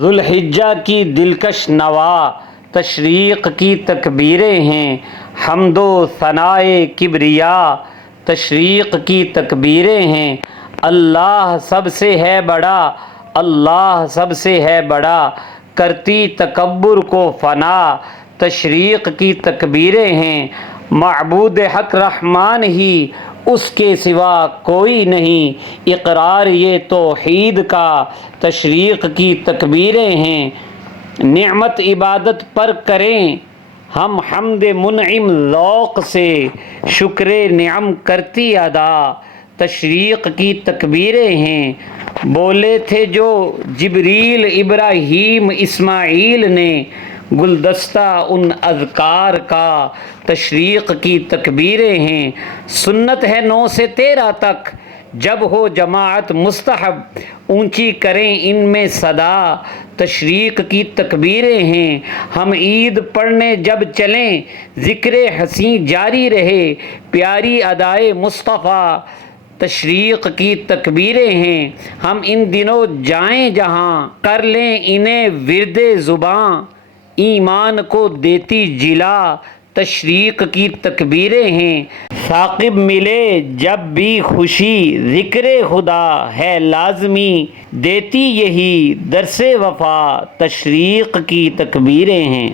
ذوالحجہ کی دلکش نوا تشریق کی تکبیریں ہیں، حمد و ثنائے کبریا تشریق کی تکبیریں ہیں۔ اللہ سب سے ہے بڑا، اللہ سب سے ہے بڑا، کرتی تکبر کو فنا تشریق کی تکبیریں ہیں۔ معبود حق رحمان ہی، اس کے سوا کوئی نہیں، اقرار یہ توحید کا تشریق کی تکبیریں ہیں۔ نعمت عبادت پر کریں ہم حمد منعم ذوق سے، شکر نعم کرتی ادا تشریق کی تکبیریں ہیں۔ بولے تھے جو جبریل ابراہیم اسماعیل نے، گلدستہ ان اذکار کا تشریق کی تکبیریں ہیں۔ سنت ہے 9 سے 13 تک، جب ہو جماعت مستحب، اونچی کریں ان میں صدا تشریق کی تکبیریں ہیں۔ ہم عید پڑھنے جب چلیں، ذکر حسین جاری رہے، پیاری ادائے مصطفیٰ تشریق کی تکبیریں ہیں۔ ہم ان دنوں جائیں جہاں، کر لیں انہیں ورد زباں، ایمان کو دیتی جلا تشریق کی تکبیریں ہیں۔ ثاقب ملے جب بھی خوشی، ذکر خدا ہے لازمی، دیتی یہی درس وفا تشریق کی تکبیریں ہیں۔